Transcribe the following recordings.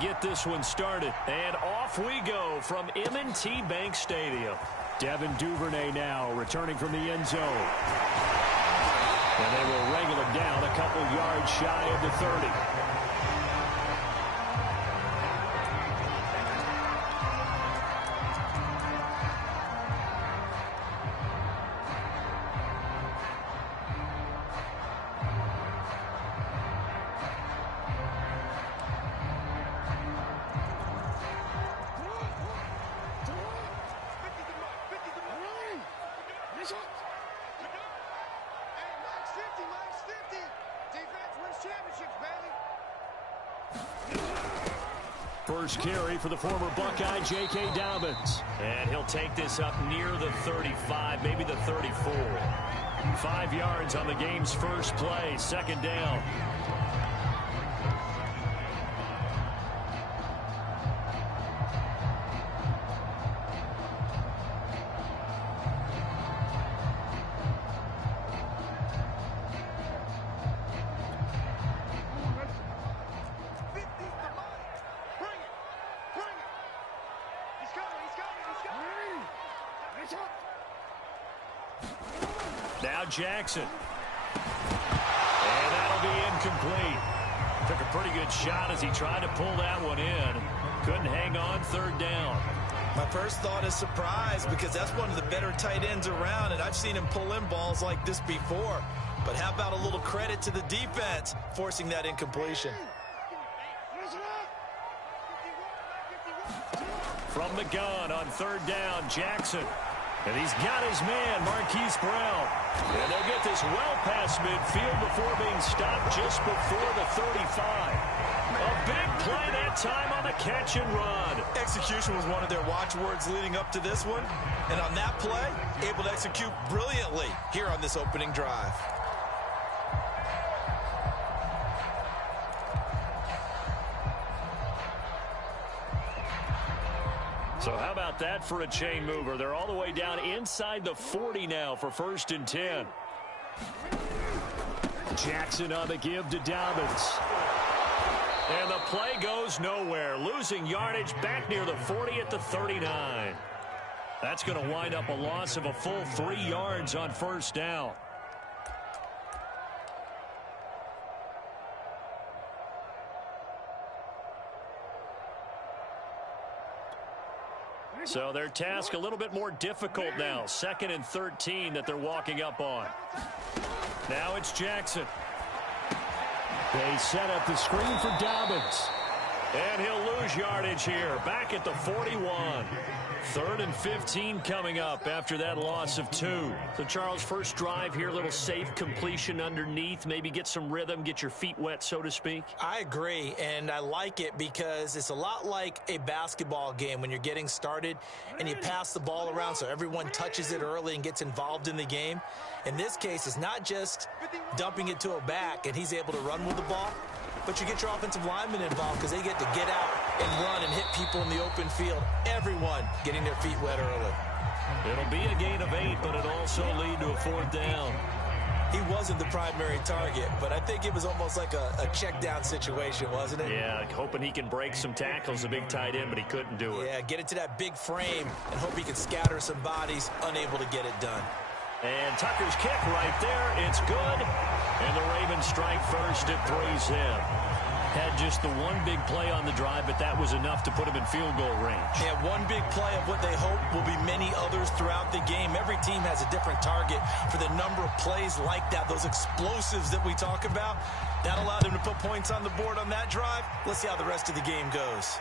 get this one started. And off we go from M&T Bank Stadium. Devin Duvernay now returning from the end zone. And they will wrangle it down a couple yards shy of the 30. First carry for the former Buckeye, J.K. Dobbins. And he'll take this up near the 35, maybe the 34. 5 yards on the game's first play, second down. Now Jackson. And that'll be incomplete. Took a pretty good shot as he tried to pull that one in. Couldn't hang on, third down. My first thought is surprise because that's one of the better tight ends around, and I've seen him pull in balls like this before. But how about a little credit to the defense forcing that incompletion? From the gun on third down, Jackson. And he's got his man, Marquise Brown. And they'll get this well past midfield before being stopped just before the 35. A big play that time on the catch and run. Execution was one of their watchwords leading up to this one. And on that play, able to execute brilliantly here on this opening drive. So how about that for a chain mover? They're all the way down inside the 40 now for 1st and 10. Jackson on the give to Dobbins. And the play goes nowhere. Losing yardage back near the 40 at the 39. That's going to wind up a loss of a full 3 yards on first down. So their task a little bit more difficult now. 2nd and 13 that they're walking up on. Now it's Jackson. They set up the screen for Dobbins. And he'll lose yardage here. Back at the 41. 3rd and 15 coming up after that loss of 2. So, Charles, first drive here, a little safe completion underneath. Maybe get some rhythm, get your feet wet, so to speak. I agree, and I like it because it's a lot like a basketball game when you're getting started and you pass the ball around so everyone touches it early and gets involved in the game. In this case, it's not just dumping it to a back and he's able to run with the ball, but you get your offensive linemen involved because they get to get out and run and hit people in the open field. Everyone getting their feet wet early. It'll be a gain of 8, but it'll also lead to a 4th down. He wasn't the primary target, but I think it was almost like a check down situation, wasn't it? Yeah, hoping he can break some tackles, a big tight end, but he couldn't do it. Yeah, get it to that big frame and hope he can scatter some bodies, unable to get it done. And Tucker's kick right there. It's good. And the Ravens strike first at 3's in. Had just the one big play on the drive, but that was enough to put him in field goal range. Yeah, one big play of what they hope will be many others throughout the game. Every team has a different target for the number of plays like that, those explosives that we talk about. That allowed them to put points on the board on that drive. Let's see how the rest of the game goes.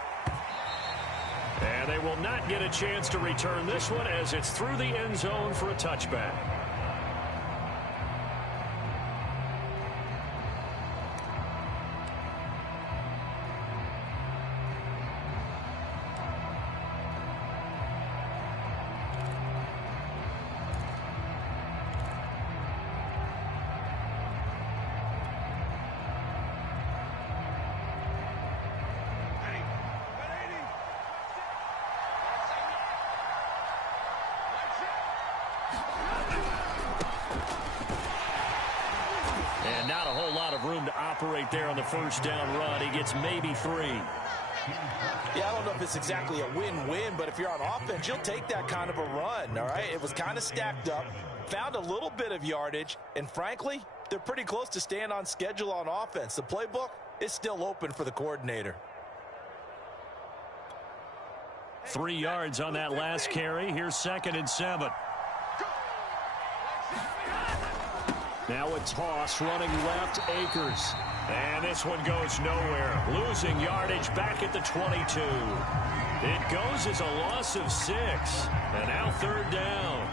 And they will not get a chance to return this one as it's through the end zone for a touchback. Room to operate there on the first down run. He gets maybe 3. Yeah, I don't know if it's exactly a win-win, but if you're on offense, you'll take that kind of a run, all right? It was kind of stacked up, found a little bit of yardage, and frankly, they're pretty close to staying on schedule on offense. The playbook is still open for the coordinator. 3 yards on that last carry. Here's 2nd and 7. Now a toss running left, Akers. And this one goes nowhere. Losing yardage back at the 22. It goes as a loss of 6. And now 3rd down.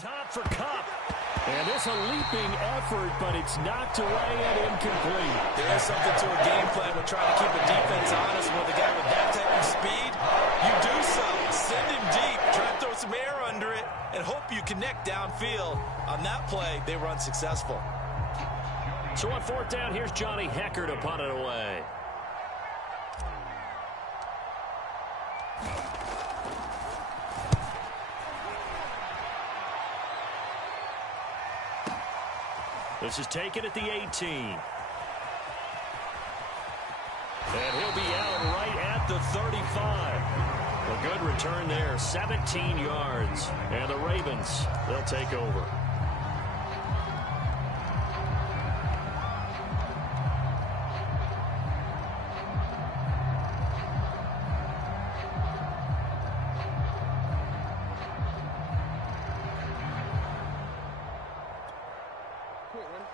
Top for Cup. And it's a leaping effort, but it's knocked away and incomplete. There is something to a game plan with trying to keep a defense honest with a guy with that type of speed. You do so. Send him deep. Try to throw some air under it and hope you connect downfield. On that play, they were unsuccessful. So on 4th down, here's Johnny Hecker to punt it away. This is taken at the 18. And he'll be out right at the 35. A good return there, 17 yards. And the Ravens, they'll take over.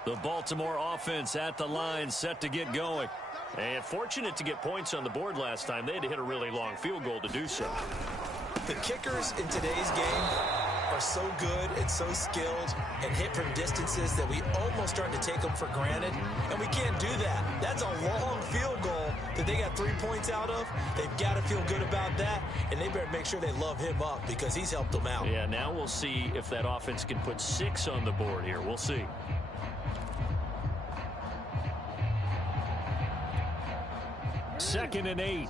The Baltimore offense at the line, set to get going. And fortunate to get points on the board last time. They had to hit a really long field goal to do so. The kickers in today's game are so good and so skilled and hit from distances that we almost start to take them for granted. And we can't do that. That's a long field goal that they got 3 points out of. They've got to feel good about that. And they better make sure they love him up because he's helped them out. Yeah, now we'll see if that offense can put 6 on the board here. We'll see. Second and 8.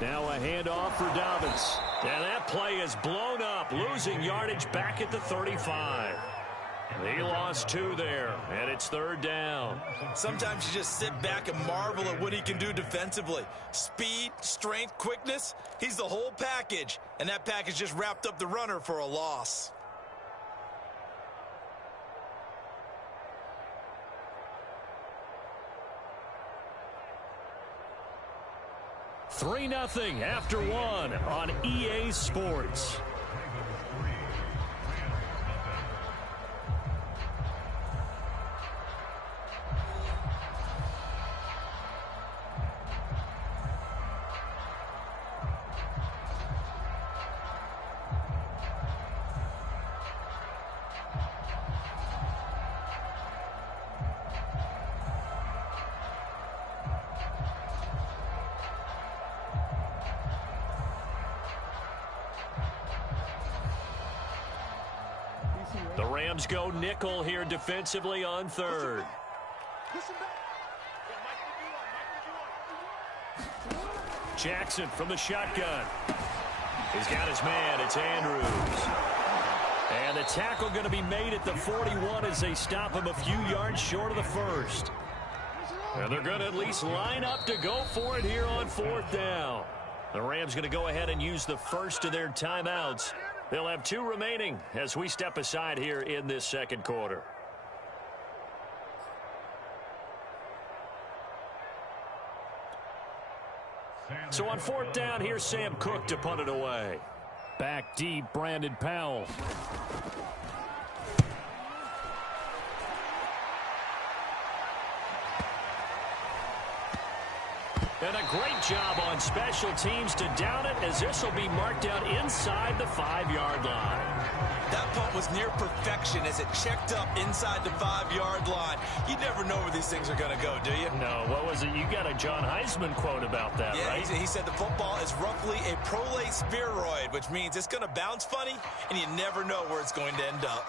Now a handoff for Dobbins. And that play is blown up, losing yardage back at the 35. He lost 2 there, and it's 3rd down. Sometimes you just sit back and marvel at what he can do defensively. Speed, strength, quickness, he's the whole package. And that package just wrapped up the runner for a loss. 3-0 after 1 on EA Sports. The Rams go nickel here defensively on 3rd. Jackson from the shotgun. He's got his man. It's Andrews. And the tackle going to be made at the 41 as they stop him a few yards short of the 1st. And they're going to at least line up to go for it here on 4th down. The Rams going to go ahead and use the first of their timeouts. They'll have 2 remaining as we step aside here in this 2nd quarter. So on 4th down, here's Sam Cook to punt it away. Back deep, Brandon Powell. And a great job on special teams to down it, as this will be marked out inside the 5-yard line. That punt was near perfection as it checked up inside the 5-yard line. You never know where these things are going to go, do you? No, what was it? You got a John Heisman quote about that, right? Yeah, he said the football is roughly a prolate spheroid, which means it's going to bounce funny, and you never know where it's going to end up.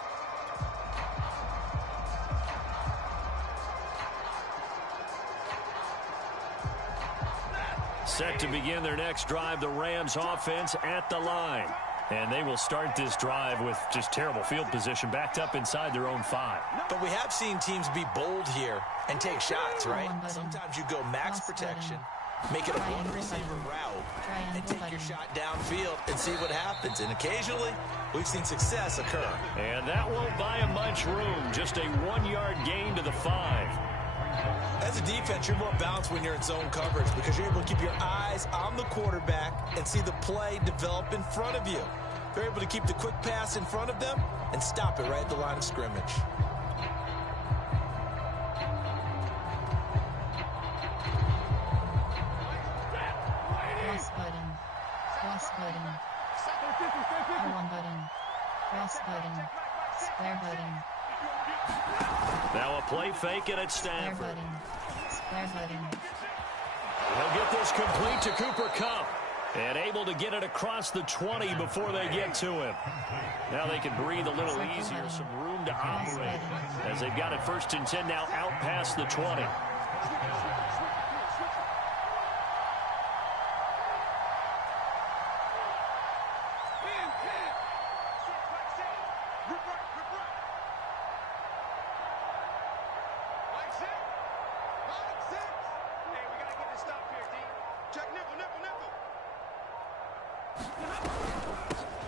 Set to begin their next drive, the Rams offense at the line. And they will start this drive with just terrible field position, backed up inside their own 5. But we have seen teams be bold here and take shots, right? Sometimes you go max protection, make it a one-receiver route, and take your shot downfield and see what happens. And occasionally, we've seen success occur. And that won't buy him much room. Just a 1-yard gain to the 5. As a defense, you're more balanced when you're in zone coverage because you're able to keep your eyes on the quarterback and see the play develop in front of you. You're able to keep the quick pass in front of them and stop it right at the line of scrimmage. Cross button. Cross button. R1 button. Cross button. Square button. Now a play fake, and it's Stafford. Square button. They'll get this complete to Cooper Kupp. And able to get it across the 20 before they get to him. Now they can breathe a little easier, some room to operate. As they've got it 1st and 10 now out past the 20.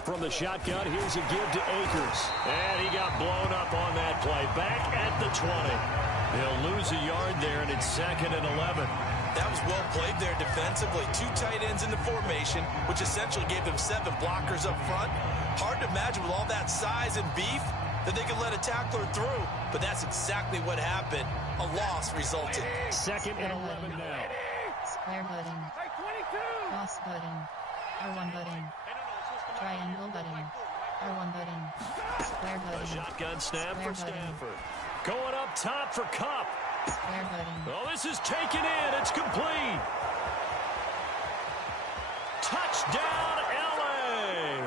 From the shotgun, here's a give to Akers. And he got blown up on that play. Back at the 20. He'll lose a yard there, and it's 2nd and 11. That was well played there defensively. 2 tight ends in the formation, which essentially gave them 7 blockers up front. Hard to imagine with all that size and beef that they could let a tackler through. But that's exactly what happened. A loss resulted. 2nd and 11 now. Square button. Cross button. R1 button. Triangle button. R1 button. Square button. A shotgun snap Square for button. Stafford. Going up top for Kupp. Square button. Oh, this is taken in. It's complete. Touchdown, L.A.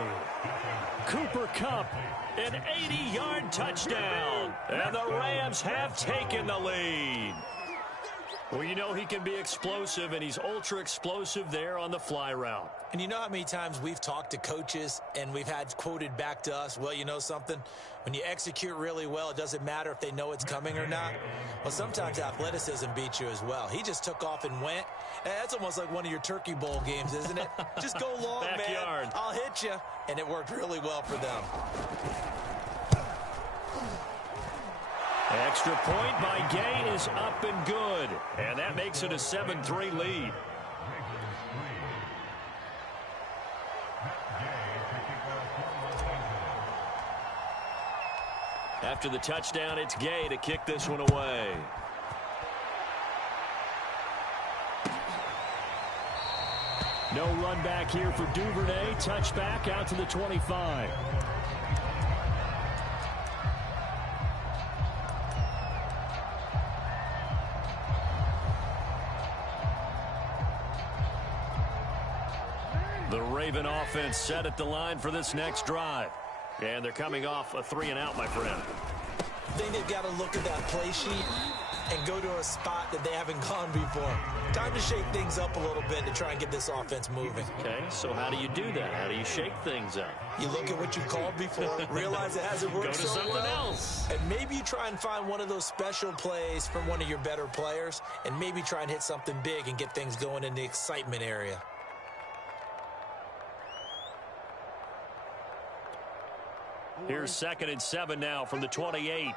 Cooper Kupp, an 80-yard touchdown. And the Rams have taken the lead. Well, you know he can be explosive, and he's ultra-explosive there on the fly route. And you know how many times we've talked to coaches and we've had quoted back to us, well, you know something? When you execute really well, it doesn't matter if they know it's coming or not. Well, sometimes athleticism beats you as well. He just took off and went. That's almost like one of your Turkey Bowl games, isn't it? Just go long, Backyard. man. I'll hit you. And it worked really well for them. Extra point by Gay is up and good. And that makes it a 7-3 lead. After the touchdown, it's Gay to kick this one away. No run back here for Duvernay. Touchback out to the 25. The Raven offense set at the line for this next drive. And they're coming off a 3-and-out, my friend. I think they've got to look at that play sheet and go to a spot that they haven't gone before. Time to shake things up a little bit to try and get this offense moving. Okay, so how do you do that? How do you shake things up? You look at what you called before, realize it hasn't worked Go to so something well, else. and maybe you try and find one of those special plays from one of your better players, and maybe try and hit something big and get things going in the excitement area. Here's 2nd and 7 now from the 28.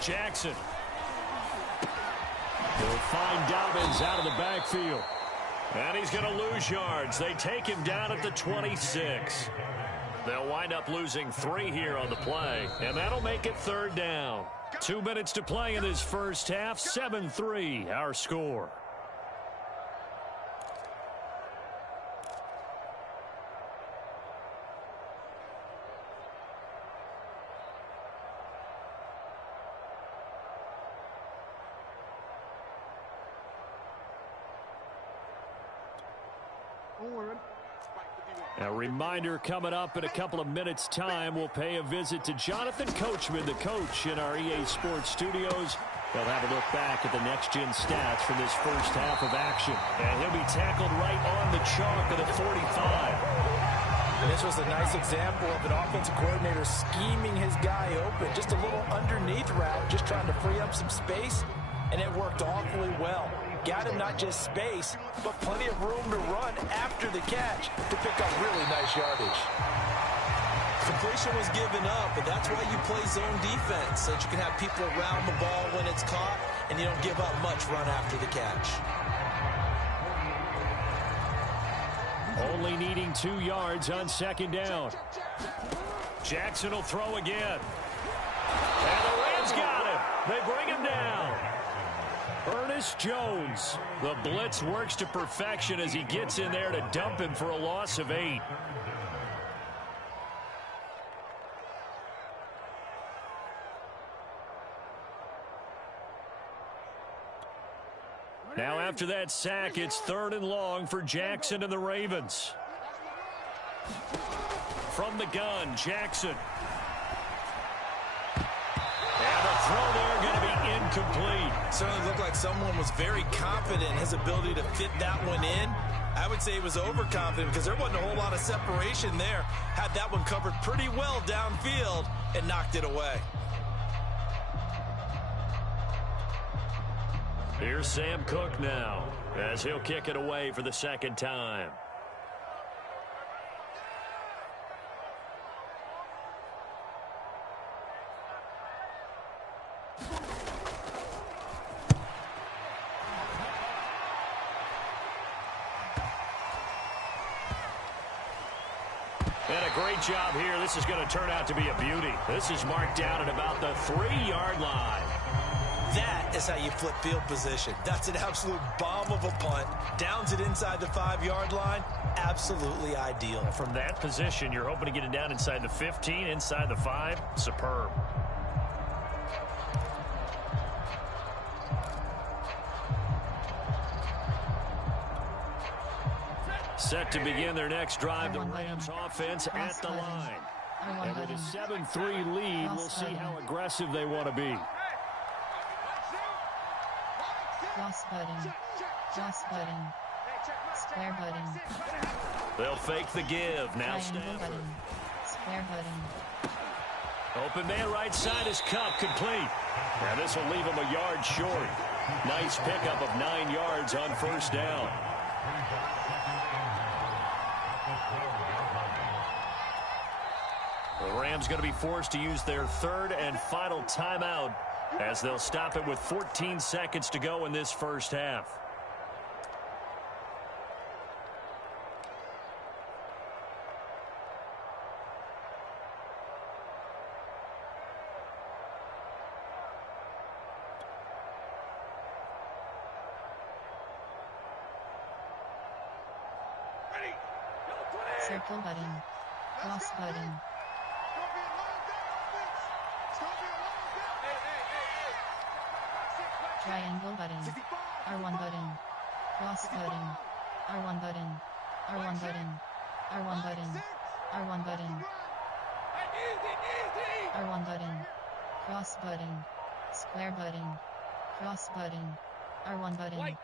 Jackson. They'll find Dobbins out of the backfield. And he's going to lose yards. They take him down at the 26. They'll wind up losing 3 here on the play, and that'll make it third down. 2 minutes to play in this first half. 7-3, our score. A reminder, coming up in a couple of minutes' time, we'll pay a visit to Jonathan Coachman, the coach in our EA Sports studios. They'll have a look back at the next-gen stats from this first half of action. And he'll be tackled right on the chalk of the 45. And this was a nice example of an offensive coordinator scheming his guy open. Just a little underneath route, just trying to free up some space, and it worked awfully well. Got him not just space, but plenty of room to run after the catch to pick up really nice yardage. Completion was given up, but that's why you play zone defense, so that you can have people around the ball when it's caught, and you don't give up much run after the catch. Only needing 2 yards on second down. Jackson will throw again. And the Rams got him. They bring him down. Ernest Jones. The blitz works to perfection as he gets in there to dump him for a loss of 8. Now after that sack, it's 3rd and long for Jackson and the Ravens. From the gun, Jackson. And the throw there going to be incomplete. Certainly looked like someone was very confident in his ability to fit that one in. I would say he was overconfident because there wasn't a whole lot of separation there. Had that one covered pretty well downfield and knocked it away. Here's Sam Cook now as he'll kick it away for the second time. And a great job here. This is going to turn out to be a beauty. This is marked down at about the 3-yard line. That is how you flip field position. That's an absolute bomb of a punt. Downs it inside the 5-yard line. Absolutely ideal. From that position, you're hoping to get it down inside the 15, inside the 5. Superb. Set to begin their next drive, the Rams offense at the line. And with a 7-3 lead, we'll see how aggressive they want to be. Cross button. Cross button. Square button. They'll fake the give. Now Triangle button. Square button. Open man right side is Cup complete. And this will leave him a yard short. Nice pickup of 9 yards on first down. The Rams going to be forced to use their 3rd and final timeout as they'll stop it with 14 seconds to go in this first half. Circle button. Cross button. Triangle button. R1 button. Cross button. R1 button. R1 button. R1 button. R1 button. R1 button. Cross button. Square button. Cross button. R1 button.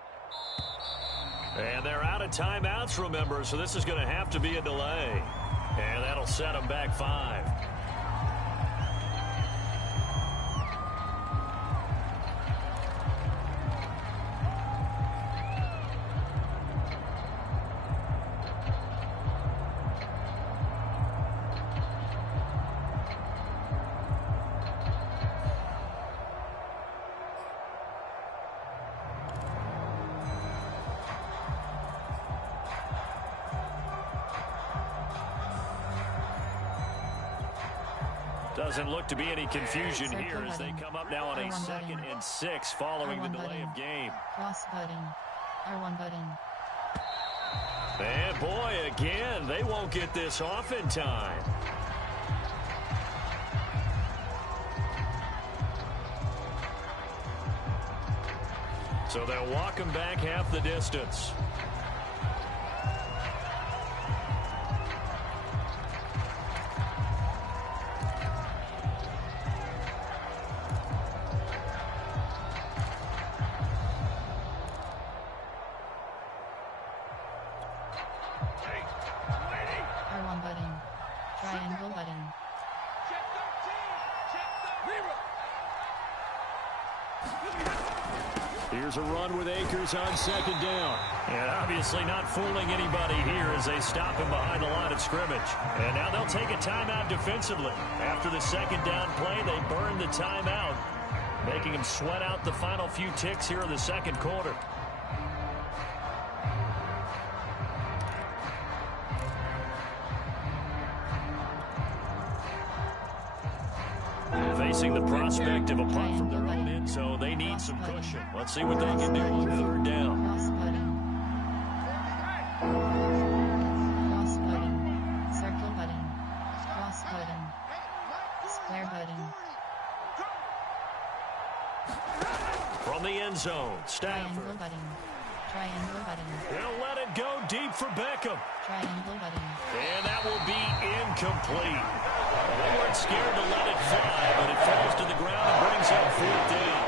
And they're out of timeouts, remember, so this is going to have to be a delay. And that'll set them back 5. Doesn't look to be any confusion Circle here as they button. come up now on a R1 2nd button. and 6 following the R1 delay button. of game. Cross button. R1 button. And boy, again, they won't get this off in time. So they'll walk him back half the distance. R1 button. Triangle button. Here's a run with Akers on 2nd down. And obviously not fooling anybody here as they stop him behind the line of scrimmage. And now they'll take a timeout defensively. After the 2nd down play, they burn the timeout, making him sweat out the final few ticks here in the 2nd quarter. Facing the prospect of a punt from their own end zone, they need some cushion. Let's see what they can do on 3rd down. Cross button. Cross button. Circle button. Cross button. Square button. From the end zone, Triangle Stafford. button. Triangle button. He'll let it go deep for Beckham. Triangle button. And that will be incomplete. They weren't scared to let it fly, but it falls to the ground and brings up 4th down.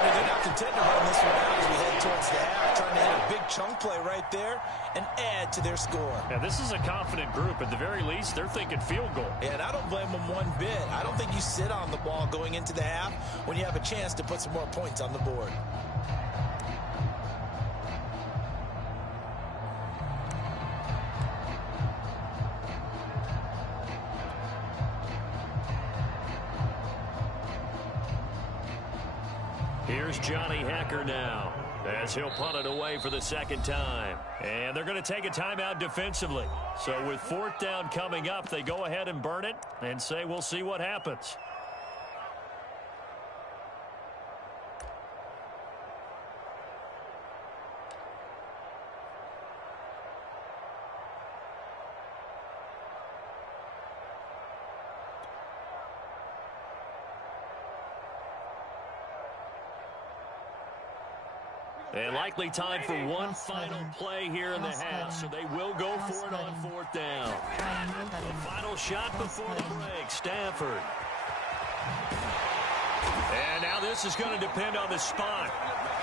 They're going to have to tend to run this one out as we head towards the half, trying to hit a big chunk play right there and add to their score. Yeah, this is a confident group. At the very least, they're thinking field goal. Yeah, and I don't blame them one bit. I don't think you sit on the ball going into the half when you have a chance to put some more points on the board. Here's Johnny Hacker now as he'll punt it away for the 2nd time. And they're going to take a timeout defensively. So with 4th down coming up, they go ahead and burn it and say we'll see what happens. And likely time for one final play here in the half, so they will go for it on 4th down. The final shot before the break, Stafford. And now this is going to depend on the spot.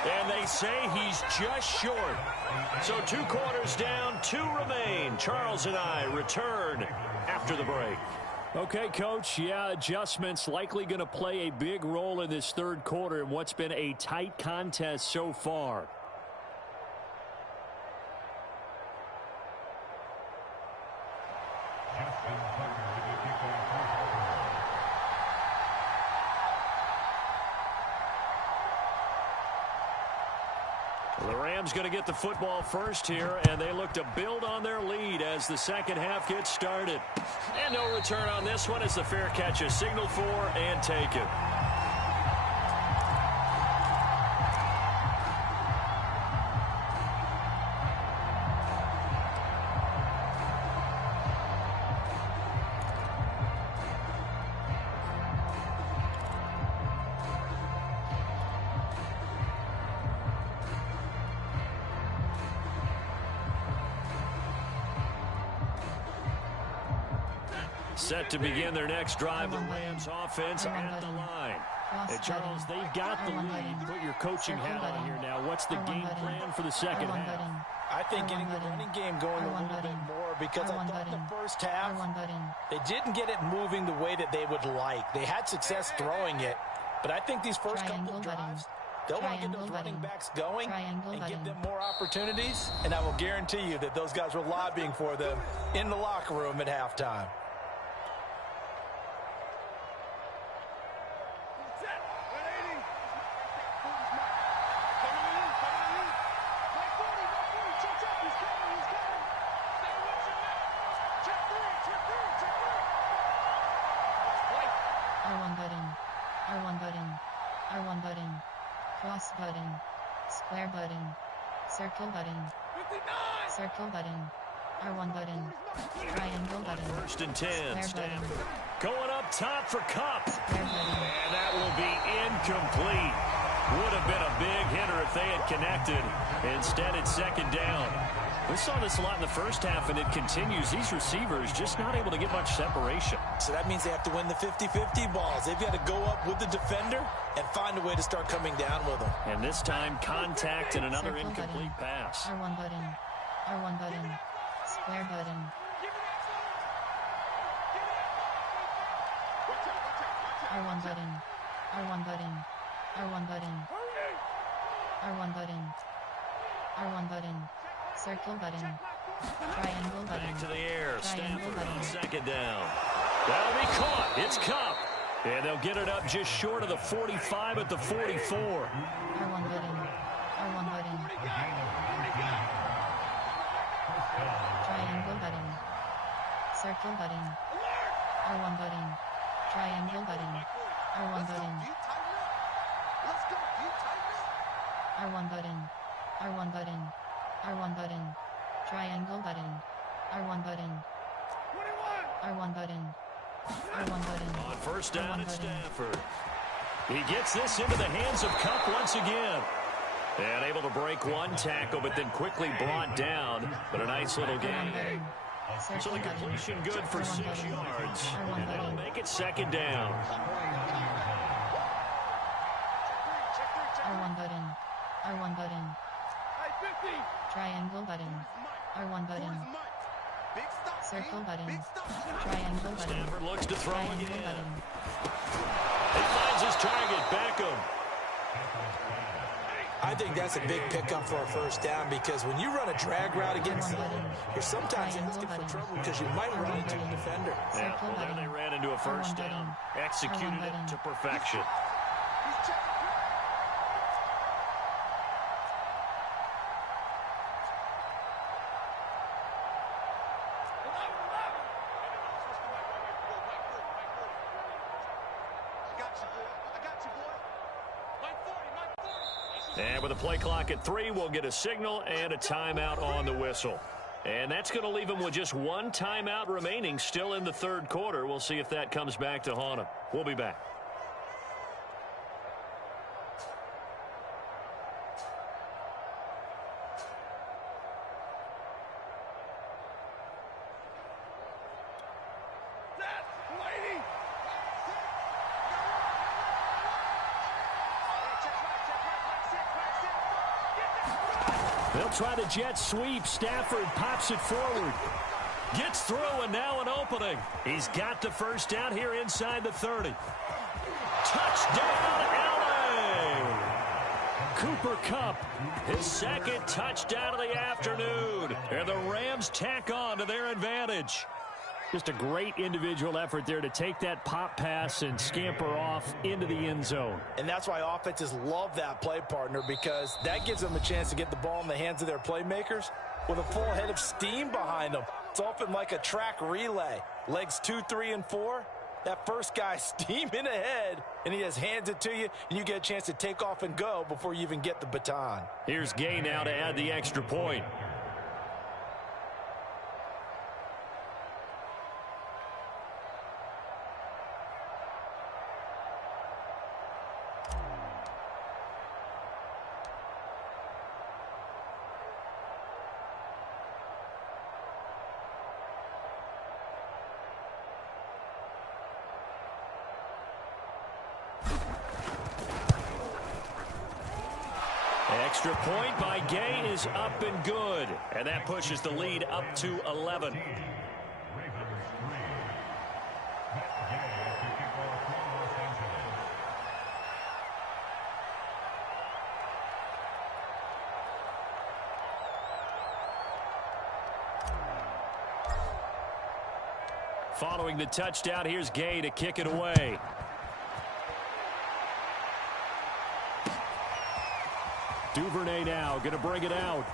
And they say he's just short. So 2 quarters down, 2 remain. Charles and I return after the break. Okay, Coach, yeah, adjustments likely going to play a big role in this 3rd quarter in what's been a tight contest so far. The Rams going to get the football first here, and they look to build on their lead as the 2nd half gets started. And no return on this one as the fair catch is signaled for and taken. Set to begin their next drive, the Rams offense at the line. Hey, Charles, they've got the lead. Put your coaching hat on here now. What's the game plan for the 2nd half? I think getting the running game going a little bit more because I thought in the first half they didn't get it moving the way that they would like. They had success throwing it, but I think these first couple of drives, they'll want to get those running backs going and give them more opportunities, and I will guarantee you that those guys were lobbying for them in the locker room at halftime. Square button. Circle button. Circle button. R1 button. Triangle button. First and 10. Square button. Going up top for Kupp. Square button. And that will be incomplete. Would have been a big hitter if they had connected. Instead, it's second down. We saw this a lot in the first half, and it continues. These receivers just not able to get much separation. So that means they have to win the 50-50 balls. They've got to go up with the defender and find a way to start coming down with them. And this time, contact and another Circle incomplete button. pass. R1 button. R1 button. Square button. R1 button. R1 button. R1 button. R1 button. R1 button. Circle button. Triangle button. Back to the air. Triangle Stafford button. on second down. That'll be caught. It's Kupp. And they'll get it up just short of the 45 at the 44. R1 button. R1 button. Triangle button. Circle button. R1 button. Triangle button. R1 button. R1 button. R1 button. R1 button. Triangle button. R1 button. R1 button. R1 button. On first down, R1 it's button. Stafford. He gets this into the hands of Kupp once again. And able to break one tackle, but then quickly brought down. But a nice little R1 gain. button. So Circle the button. completion good for R1 6 button. yards. R1 And that'll button. make it second down. R1 button. R1 button. Triangle button. R1 button. Circle button. Triangle button. Stafford looks to throw Triangle again. button. He finds his target, Beckham. I think that's a big pickup for a first down because when you run a drag route against R1 them, button. you're sometimes Triangle asking for button. trouble because you might run R1 into a button. defender. Yeah, Circle well, there button. they ran into a first R1 button. down. Executed R1 it button. to perfection. And with a play clock at 3, we'll get a signal and a timeout on the whistle. And that's going to leave them with just one timeout remaining still in the third quarter. We'll see if that comes back to haunt them. We'll be back. They'll try the jet sweep. Stafford pops it forward. Gets through, and now an opening. He's got the first down here inside the 30. Touchdown, LA! Cooper Kupp, his second touchdown of the afternoon. And the Rams tack on to their advantage. Just a great individual effort there to take that pop pass and scamper off into the end zone. And that's why offenses love that play partner because that gives them a chance to get the ball in the hands of their playmakers with a full head of steam behind them. It's often like a track relay. Legs 2, 3, and 4. That first guy steaming ahead, and he just hands it to you, and you get a chance to take off and go before you even get the baton. Here's Gay now to add the extra point. Extra point by Gay is up and good. And that pushes the lead up to 11. Following the touchdown, here's Gay to kick it away. Duvernay now going to bring it out.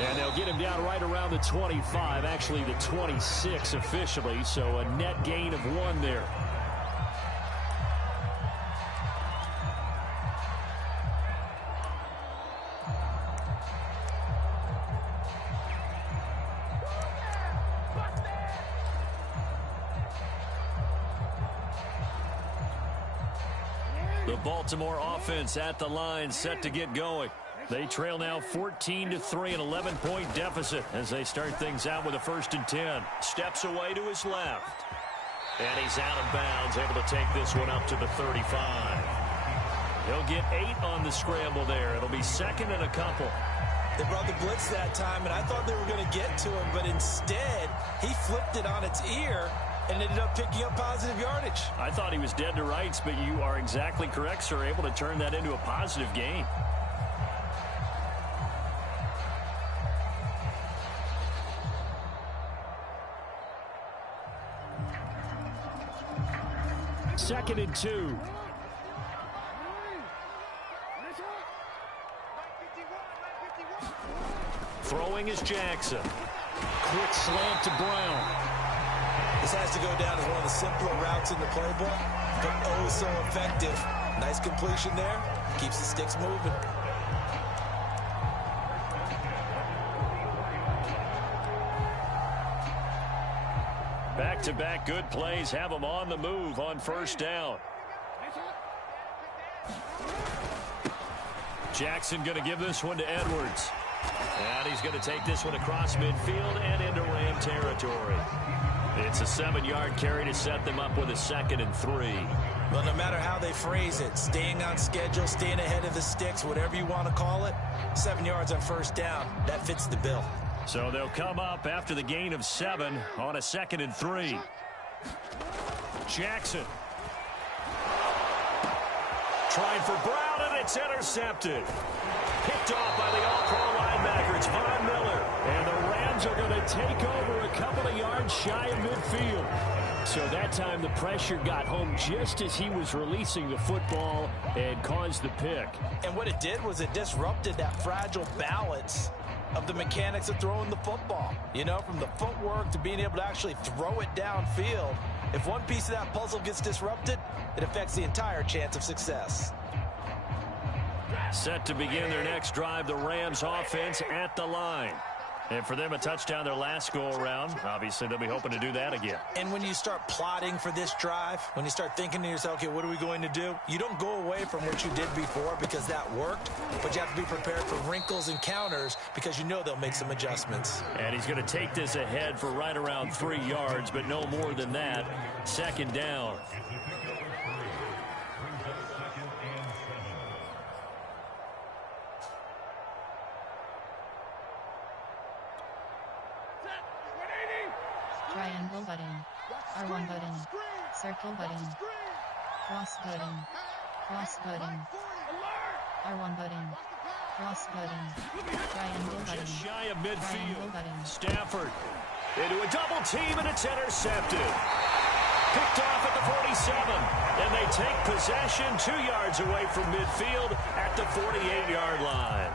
And they'll get him down right around the 25, actually the 26 officially, so a net gain of 1 there. The Baltimore offense at the line, set to get going. They trail now 14-3, an 11-point deficit as they start things out with a 1st and 10. Steps away to his left. And he's out of bounds, able to take this one up to the 35. He'll get 8 on the scramble there. It'll be 2nd and a couple. They brought the blitz that time, and I thought they were going to get to him, but instead, he flipped it on its ear and ended up picking up positive yardage. I thought he was dead to rights, but you are exactly correct, sir. Able to turn that into a positive gain. Second and 2. Throwing is Jackson. Quick slant to Brown. This has to go down as one of the simpler routes in the playbook, but oh so effective. Nice completion there. Keeps the sticks moving. Back-to-back good plays have them on the move on 1st down. Jackson going to give this one to Edwards. And he's going to take this one across midfield and into Ram territory. It's a 7-yard carry to set them up with a 2nd and 3. Well, no matter how they phrase it, staying on schedule, staying ahead of the sticks, whatever you want to call it, 7 yards on 1st down, that fits the bill. So they'll come up after the gain of 7 on a 2nd and 3. Jackson. Trying for Brown, and it's intercepted. Picked off by the all-pro linebacker. It's Von Miller. And the Rams are going to take over a couple of yards shy of midfield. So that time the pressure got home just as he was releasing the football and caused the pick. And what it did was it disrupted that fragile balance of the mechanics of throwing the football. You know, from the footwork to being able to actually throw it downfield. If one piece of that puzzle gets disrupted, it affects the entire chance of success. Set to begin their next drive, the Rams offense at the line. And for them, a touchdown their last go-around. Obviously, they'll be hoping to do that again. And when you start plotting for this drive, when you start thinking to yourself, okay, what are we going to do? You don't go away from what you did before because that worked, but you have to be prepared for wrinkles and counters because you know they'll make some adjustments. And he's going to take this ahead for right around 3 yards, but no more than that. 2nd down. Triangle button. R1 button. Circle button. Cross button. Cross button. R1 button. Cross button. Triangle button. Just shy of midfield. Triangle button. Stafford into a double team, and it's intercepted. Picked off at the 47, and they take possession 2 yards away from midfield at the 48-yard line.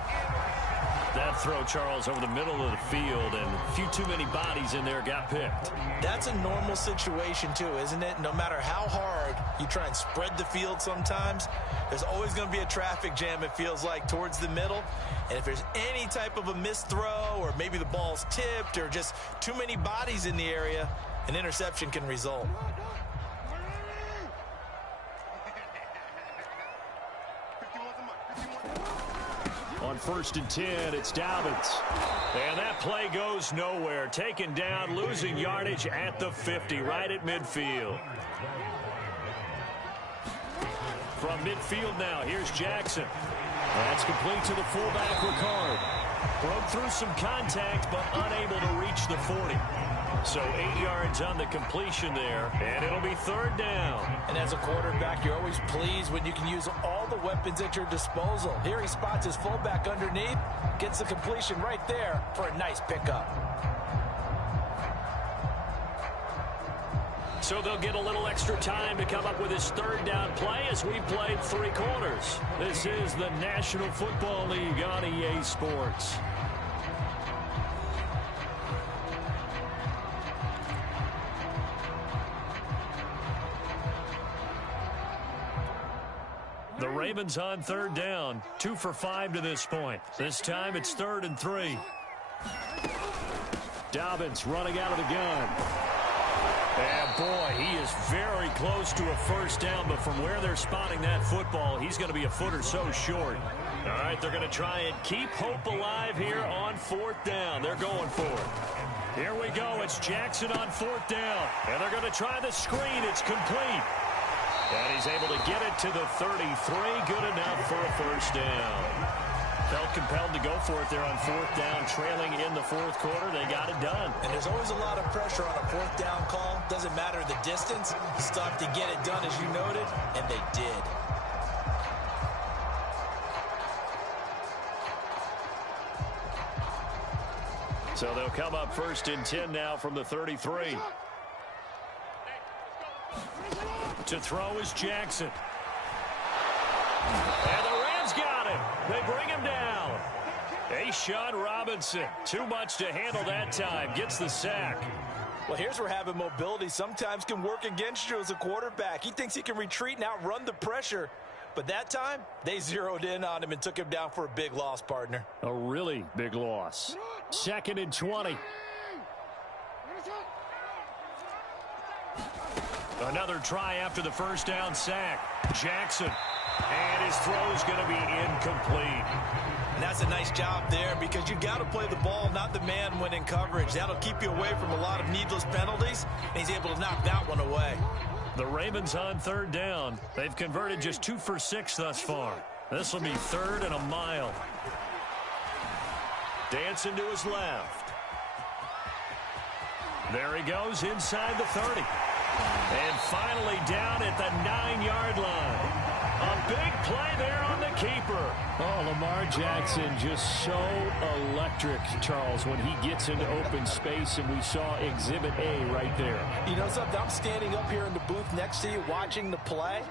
That throw, Charles, over the middle of the field, and a few too many bodies in there got picked. That's a normal situation, too, isn't it? No matter how hard you try and spread the field sometimes, there's always going to be a traffic jam, it feels like, towards the middle. And if there's any type of a missed throw, or maybe the ball's tipped, or just too many bodies in the area, an interception can result. On 1st and 10, it's Dobbins. And that play goes nowhere. Taken down, losing yardage at the 50, right at midfield. From midfield now, here's Jackson. That's complete to the fullback, Ricard. Broke through some contact, but unable to reach the 40. So 8 yards on the completion there, and it'll be 3rd down. And as a quarterback, you're always pleased when you can use all the weapons at your disposal. Here he spots his fullback underneath, gets the completion right there for a nice pickup. So they'll get a little extra time to come up with his 3rd down play as we played 3 quarters. This is the National Football League on EA Sports. The Ravens on 3rd down, 2 for 5 to this point. This time it's 3rd and 3. Dobbins running out of the gun. And boy, he is very close to a first down, but from where they're spotting that football, he's going to be a foot or so short. All right, they're going to try and keep hope alive here on fourth down. They're going for it. Here we go. It's Jackson on fourth down. And they're going to try the screen. It's complete. And he's able to get it to the 33. Good enough for a first down. Felt compelled to go for it there on fourth down, trailing in the fourth quarter. They got it done. And there's always a lot of pressure on a fourth down call. Doesn't matter the distance. You still have to get it done, as you noted, and they did. So they'll come up first and 10 now from the 33. To throw is Jackson. And the Rams got him. They bring him down. Sean Robinson, too much to handle that time, gets the sack. Well, here's where having mobility sometimes can work against you as a quarterback. He thinks he can retreat and outrun the pressure. But that time, they zeroed in on him and took him down for a big loss, partner. A really big loss. 2nd and 20. Another try after the first down sack. Jackson. And his throw's going to be incomplete. And that's a nice job there because you've got to play the ball, not the man when in coverage. That'll keep you away from a lot of needless penalties, and he's able to knock that one away. The Ravens on third down. They've converted just 2 for 6 thus far. This will be 3rd and a mile. Dancing to his left. There he goes inside the 30. And finally down at the 9-yard line. A big play there on the keeper. Oh, Lamar Jackson just so electric, Charles, when he gets into open space, and we saw Exhibit A right there. You know something? I'm standing up here in the booth next to you watching the play.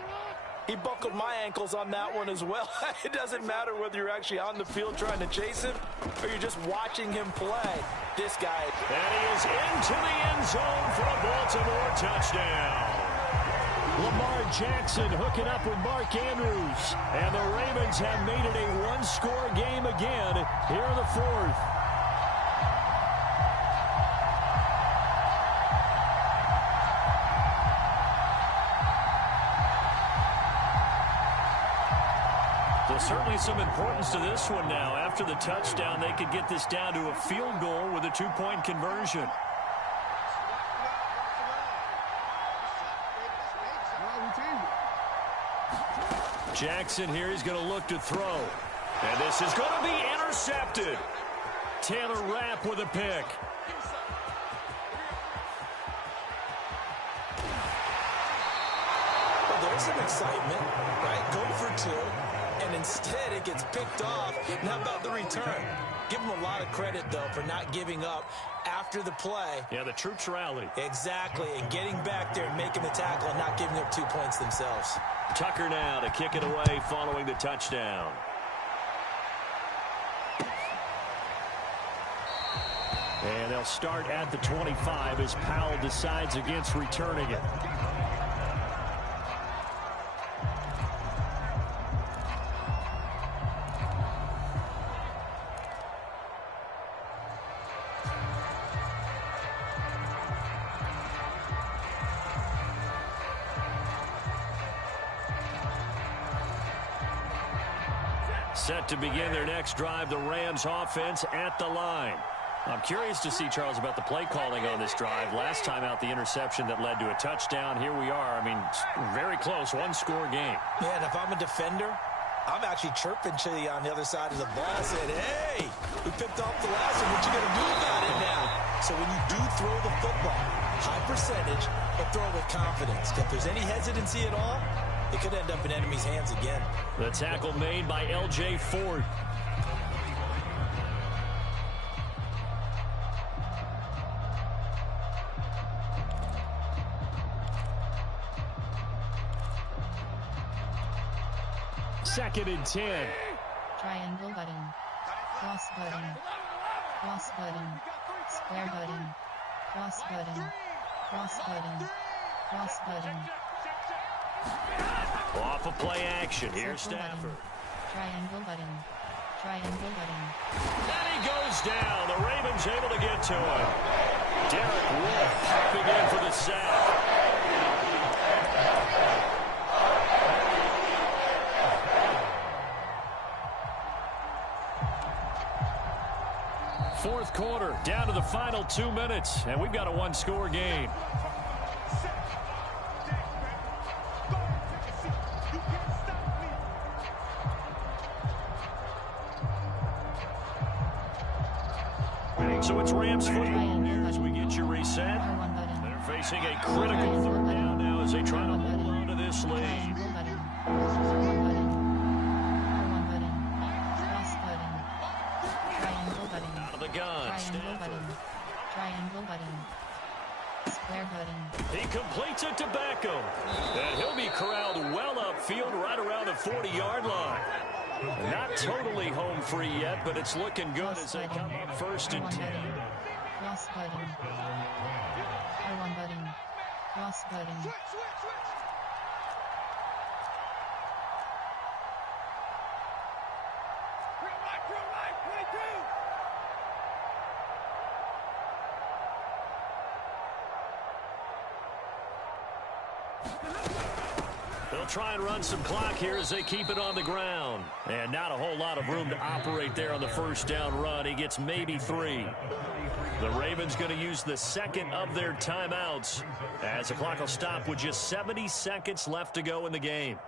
He buckled my ankles on that one as well. It doesn't matter whether you're actually on the field trying to chase him or you're just watching him play. This guy. And he is into the end zone for a Baltimore touchdown. Lamar Jackson hooking up with Mark Andrews. And the Ravens have made it a one-score game again here in the 4th. There's certainly some importance to this one now. After the touchdown, they could get this down to a field goal with a 2-point conversion. Jackson here, he's going to look to throw. And this is going to be intercepted. Taylor Rapp with a pick. Well, there's some excitement, right? Go for 2. And instead it gets picked off. Now about the return. Give him a lot of credit, though, for not giving up after the play. Yeah, the troops rallied. Exactly, and getting back there and making the tackle and not giving up 2 points themselves. Tucker now to kick it away following the touchdown. And they'll start at the 25 as Powell decides against returning it. Set to begin their next drive, the Rams offense at the line. I'm curious to see, Charles, about the play calling on this drive. Last time out, the interception that led to a touchdown. Here we are. I mean, very close, one-score game. Yeah, and if I'm a defender, I'm actually chirping to you on the other side of the ball, saying, hey, we picked off the last one. What you going to do about it now? So when you do throw the football, high percentage, but throw it with confidence. If there's any hesitancy at all, it could end up in enemy's hands again. The tackle made by L.J. Ford. Second and 10. Triangle button. Cross button. Cross button. Square button. Cross button. Cross button. Cross button. Off of play action. Here's Stafford. Triangle button. Triangle button. And he goes down. The Ravens able to get to him. Derek Wolfe popping in for the sack. Fourth quarter, down to the final 2 minutes, and we've got a one-score game. So it's Rams football here as we get you reset. They're facing a critical third down now as they try to hold on to this lead. Out of the gun, Stafford. Triangle button. Square button. He completes it to Beckham. And he'll be corralled well upfield right around the 40-yard line. Not totally home free yet, but it's looking good as they come up 1st and 10. Cross button. R1 button. Cross button. They'll try and run some clock here as they keep it on the ground. And not a whole lot of room to operate there on the first down run. He gets maybe 3. The Ravens going to use the second of their timeouts as the clock will stop with just 70 seconds left to go in the game.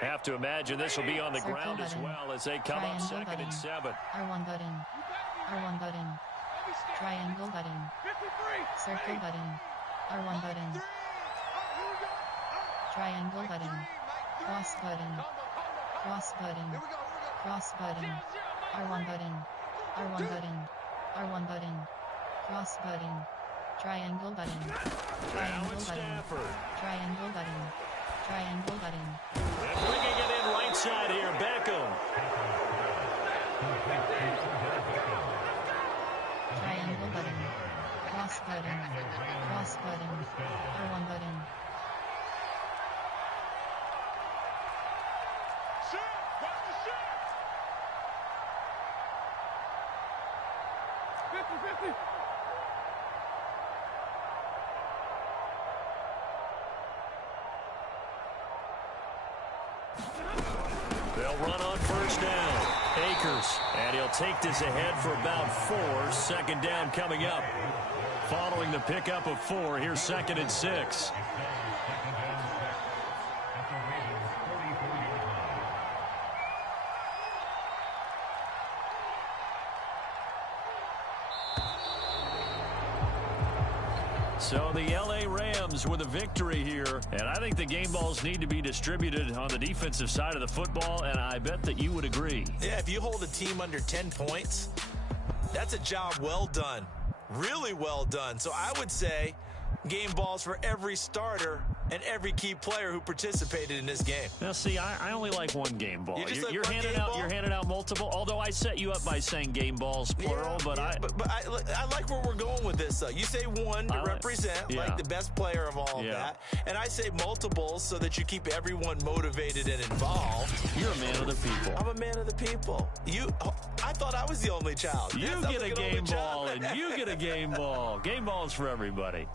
Have to imagine this will be on the ground as well as they come up 2nd and 7. R1 button. R1 button. Triangle button. Circle button. R1 button. Triangle button. Cross button. Cross button. Cross button. R1 button. R1 button. R1 button. Cross button. Triangle button. Triangle button. Triangle button. Triangle button. And bringing it in right side here, Beckham. Triangle button. Cross button. Cross button. R1 button. They'll run on first down. Akers, and he'll take this ahead for about 4. 2nd down coming up. Following the pickup of 4, here's 2nd and 6. So the L.A. Rams with a victory here, and I think the game balls need to be distributed on the defensive side of the football, and I bet that you would agree. Yeah, if you hold a team under 10 points, that's a job well done. Really well done. So I would say game balls for every starter and every key player who participated in this game. Now, see, I only like one game ball. You're handing out multiple. Although I set you up by saying game balls plural, but I like where we're going with this. Though you say one to represent like the best player of all of that, and I say multiples so that you keep everyone motivated and involved. You're a man of the people. I'm a man of the people. I thought I was the only child. You get a game ball, and you get a game ball. Game balls for everybody.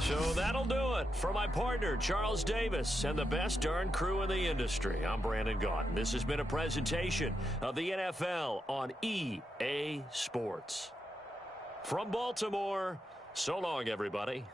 So that'll do it for my partner, Charles Davis, and the best darn crew in the industry. I'm Brandon Gaudin. This has been a presentation of the NFL on EA Sports. From Baltimore, so long, everybody.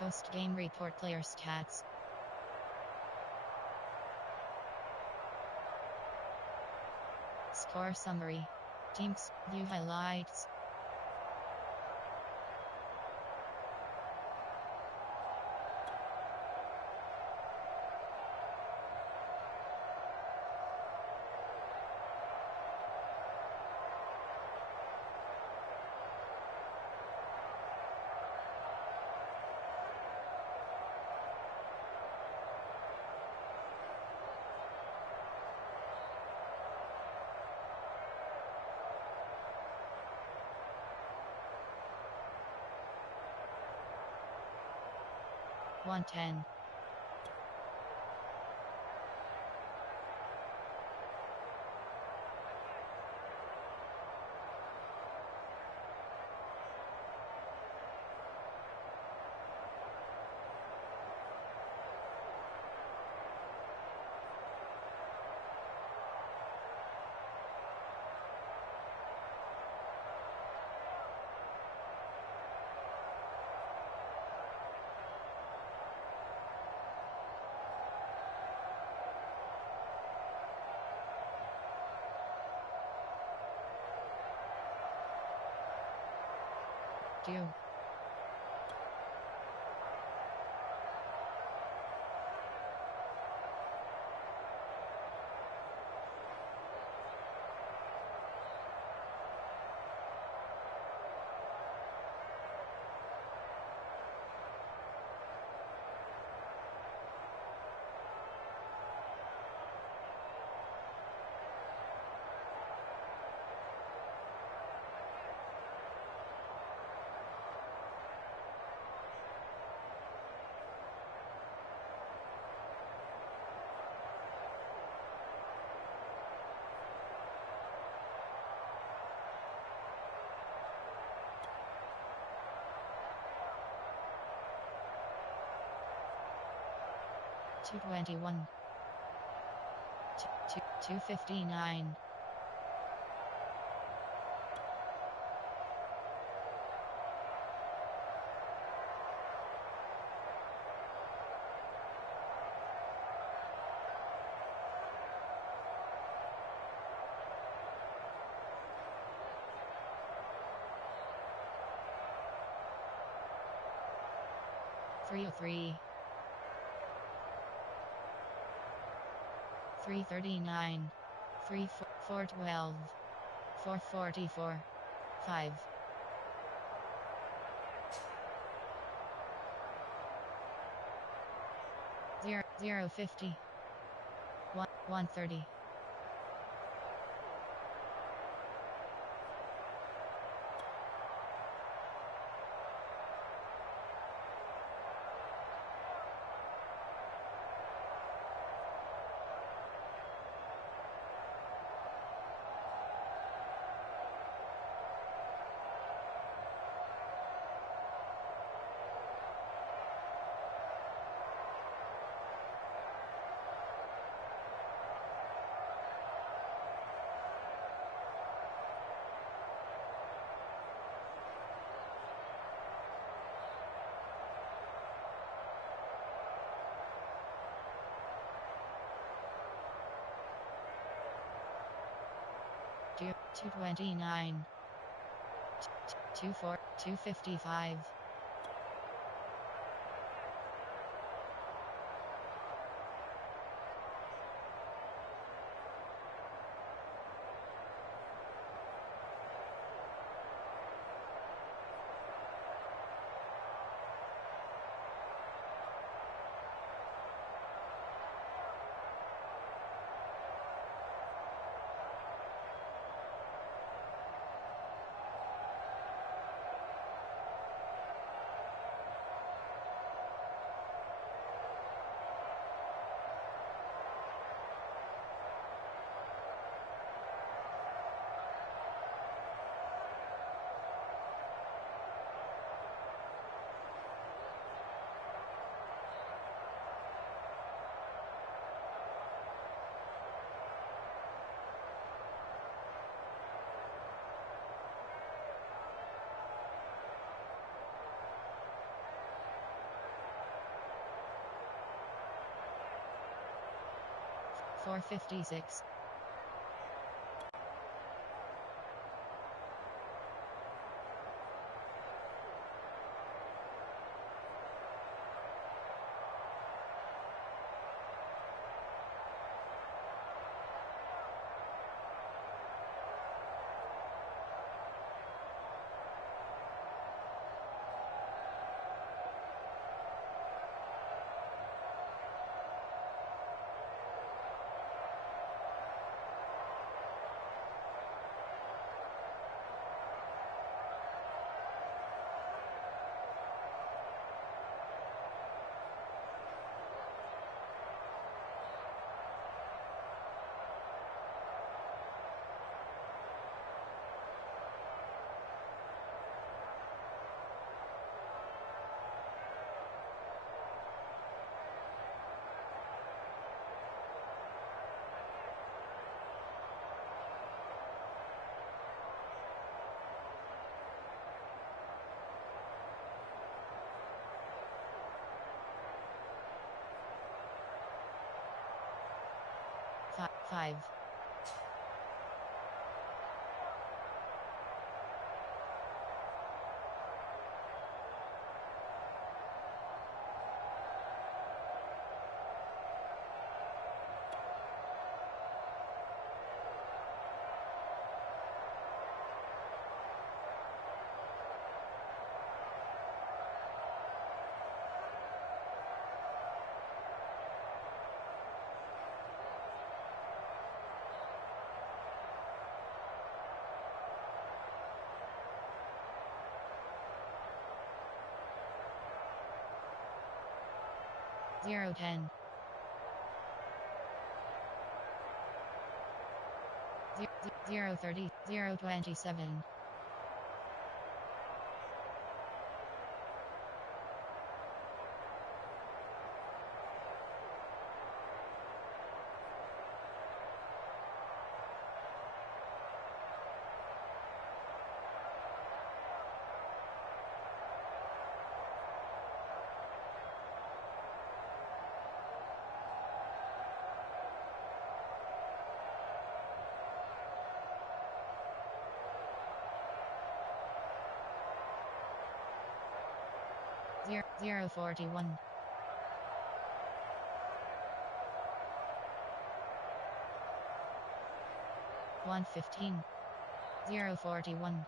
Post-game report player stats. For summary. Teams, view highlights. One 10. Do. Two 21. 259. Three 339. 412. 444. 5. 050. 130. Do. 229. 255. $4.56. 5. Zero 10. 0 30, 0 27. 0 41. 115. 0 41.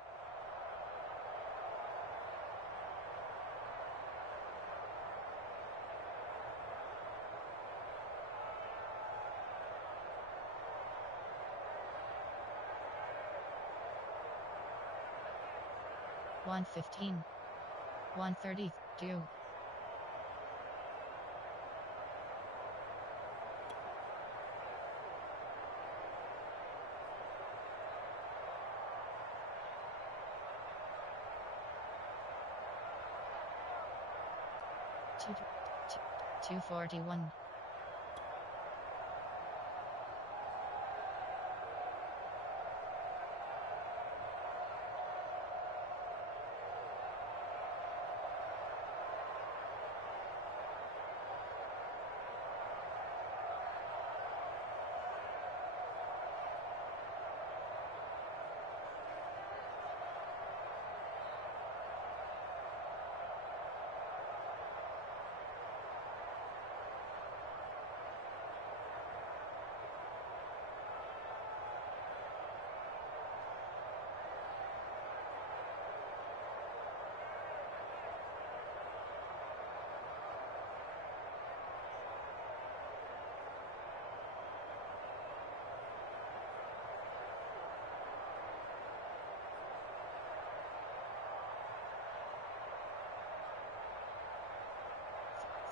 115. 132. 241.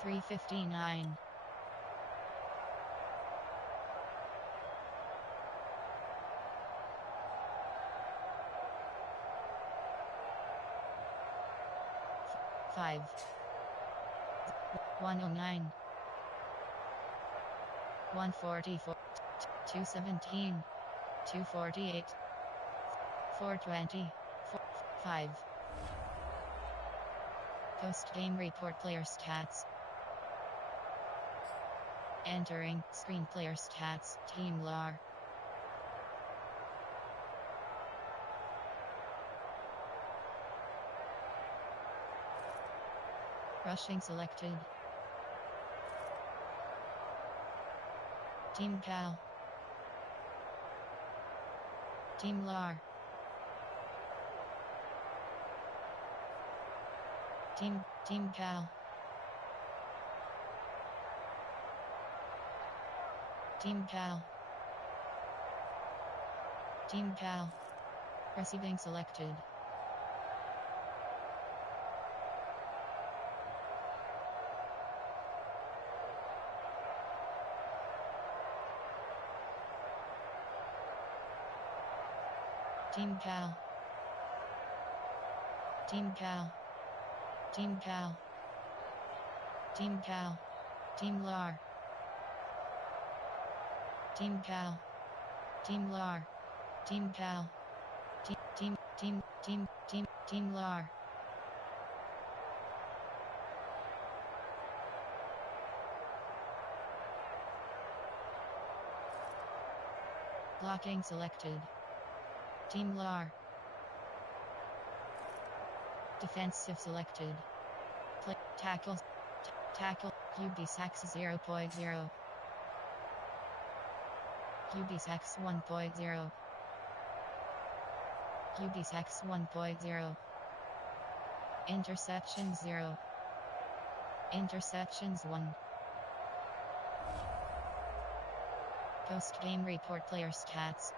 359. 5. 109. 144. 217. 248. 420. 5. Post-game report player stats. Entering screen player stats, team LAR. Rushing selected. Team Cal. Team LAR. Team Cal. Team Cal. Team Cal. Receiving selected. Team Cal. Team Cal. Team Cal. Team Cal. Team LAR. Team Cal. Team LAR. Team Cal. Team LAR. Blocking selected. Team LAR. Defensive selected. Play. Tackle. Tackle. QB sacks 0.0. QB sacks 1.0. QB sacks 1.0. Interceptions 0. Interceptions 1. Post-game report player stats.